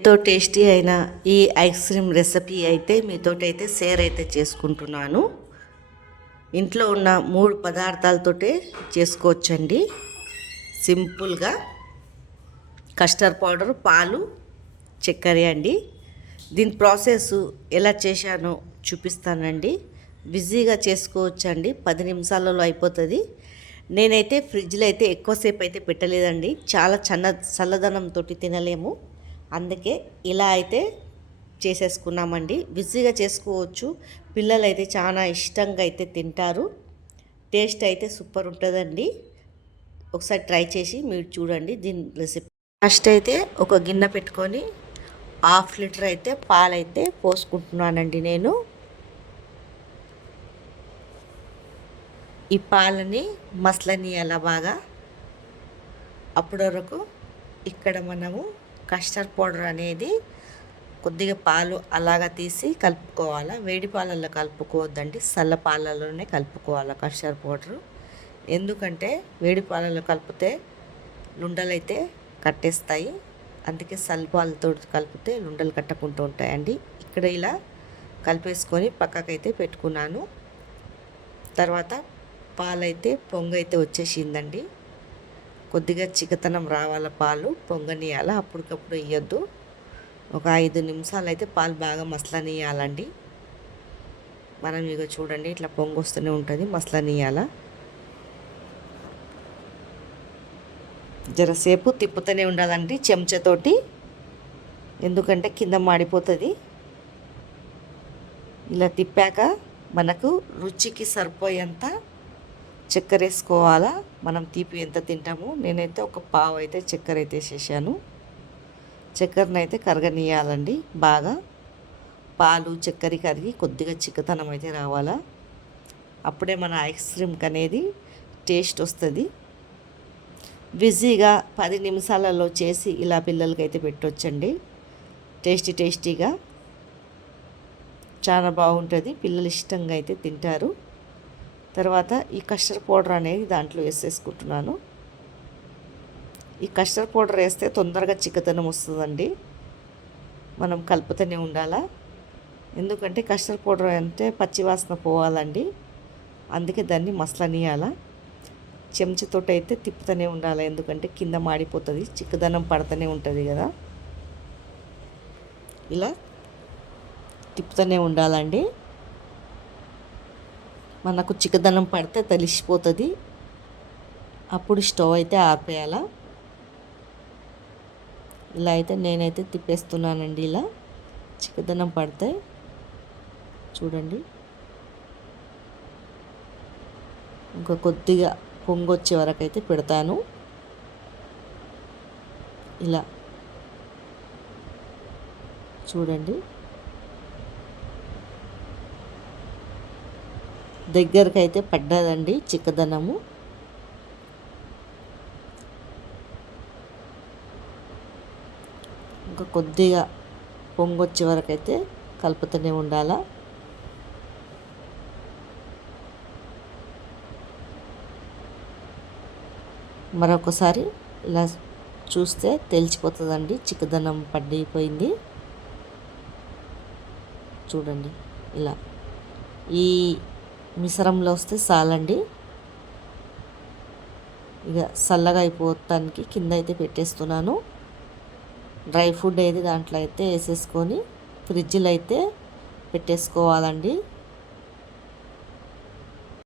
ఎంతో టేస్టీ అయిన ఈ ఐస్ క్రీమ్ రెసిపీ అయితే మీతోటైతే షేర్ అయితే చేసుకుంటున్నాను. ఇంట్లో ఉన్న 3 పదార్థాలతోటే చేసుకోవచ్చండి. సింపుల్గా కస్టర్డ్ పౌడర్, పాలు, చక్కెర అండి. దీని ప్రాసెస్ ఎలా చేశానో చూపిస్తానండి. బిజీగా చేసుకోవచ్చండి, 10 నిమిషాలలో అయిపోతుంది. నేనైతే ఫ్రిడ్జ్లో అయితే ఎక్కువసేపు అయితే పెట్టలేదండి, చాలా చల్లదనంతో తినలేము. అందుకే ఇలా అయితే చేసేసుకున్నామండి. బిజీగా చేసుకోవచ్చు, పిల్లలు అయితే చాలా ఇష్టంగా అయితే తింటారు. టేస్ట్ అయితే సూపర్ ఉంటుందండి. ఒకసారి ట్రై చేసి మీరు చూడండి దీని రెసిపీ. ఫస్ట్ అయితే ఒక గిన్నె పెట్టుకొని 1/2 లీటర్ అయితే పాలైతే పోసుకుంటున్నానండి నేను. ఈ పాలని మసలనియాల బాగా. అప్పటి వరకు ఇక్కడ మనము కస్టర్డ్ పౌడర్ అనేది కొద్దిగా పాలు అలాగా తీసి కలుపుకోవాలి. వేడి పాలల్లో కలుపుకోవద్దండి, చల్ల పాలల్లోనే కలుపుకోవాలి కస్టర్డ్ పౌడరు. ఎందుకంటే వేడి పాలల్లో కలిపితే లుండలు అయితే కట్టేస్తాయి. అందుకే చల్ల పాలతో కలిపితే లుండలు కట్టకుంటూ ఉంటాయండి. ఇక్కడ ఇలా కలిపేసుకొని పక్కకైతే పెట్టుకున్నాను. తర్వాత పాలైతే పొంగైతే వచ్చేసిందండి. కొద్దిగా చిక్కతనం రావాల, పాలు పొంగనియాల, అప్పటికప్పుడు వేయొద్దు. ఒక 5 నిమిషాలు అయితే పాలు బాగా మసలనియాలండి. మనం ఇక చూడండి ఇట్లా పొంగొస్తూనే ఉంటుంది, మసలనియాల. జరసేపు తిప్పుతూనే ఉండాలండి చెంచాతోటి, ఎందుకంటే కింద మాడిపోతుంది. ఇలా తిప్పాక మనకు రుచికి సరిపోయేంత చక్కెర వేసుకోవాలా. మనం తీపి ఎంత తింటామో, నేనైతే ఒక పావు అయితే చక్కెర అయితే వేసేసాను. చక్కెరను అయితే కరగనీయాలండి బాగా. పాలు చక్కెర కరిగి కొద్దిగా చిక్కతనం అయితే రావాలా. అప్పుడే మన ఐస్ క్రీమ్కి అనేది టేస్ట్ వస్తుంది. బిజీగా 10 నిమిషాలలో చేసి ఇలా పిల్లలకైతే పెట్టొచ్చండి. టేస్టీగా చాలా బాగుంటుంది, పిల్లలు ఇష్టంగా అయితే తింటారు. తర్వాత ఈ కస్టర్డ్ పౌడర్ అనేది దాంట్లో వేసేసుకుంటున్నాను. ఈ కస్టర్డ్ పౌడర్ వేస్తే తొందరగా చిక్కదనం వస్తుందండి. మనం కలుపుతూనే ఉండాలా, ఎందుకంటే కస్టర్డ్ పౌడర్ అంటే పచ్చివాసన పోవాలండి. అందుకే దాన్ని మసలనియాల. చెంచాతోటి అయితే తిప్పుతూనే ఉండాలి, ఎందుకంటే కింద మాడిపోతుంది, చిక్కదనం పడుతూనే ఉంటుంది కదా. ఇలా తిప్పుతూనే ఉండాలండి. మనకు చిక్కదనం పడితే తెలిసిపోతుంది. అప్పుడు స్టవ్ అయితే ఆపేయాలా. ఇలా అయితే నేనైతే తిప్పేస్తున్నానండి. ఇలా చిక్కదనం పడితే చూడండి, ఇంకా కొద్దిగా పొంగొచ్చే వరకు అయితే పెడతాను. ఇలా చూడండి, దగ్గరికి అయితే పడ్డదండి చిక్కదనము. ఇంకా కొద్దిగా పొంగొచ్చే వరకు అయితే కలుపుతూనే ఉండాలా. మరొకసారి ఇలా చూస్తే తెలిసిపోతుందండి చిక్కదనం పడిపోయింది. చూడండి, ఇలా ఈ మిశ్రమంలో వస్తే చాలండి. ఇక చల్లగా అయిపోతానికి కింద అయితే పెట్టేస్తున్నాను. డ్రై ఫ్రూట్ అయితే దాంట్లో అయితే వేసేసుకొని ఫ్రిడ్జ్లో అయితే పెట్టేసుకోవాలండి.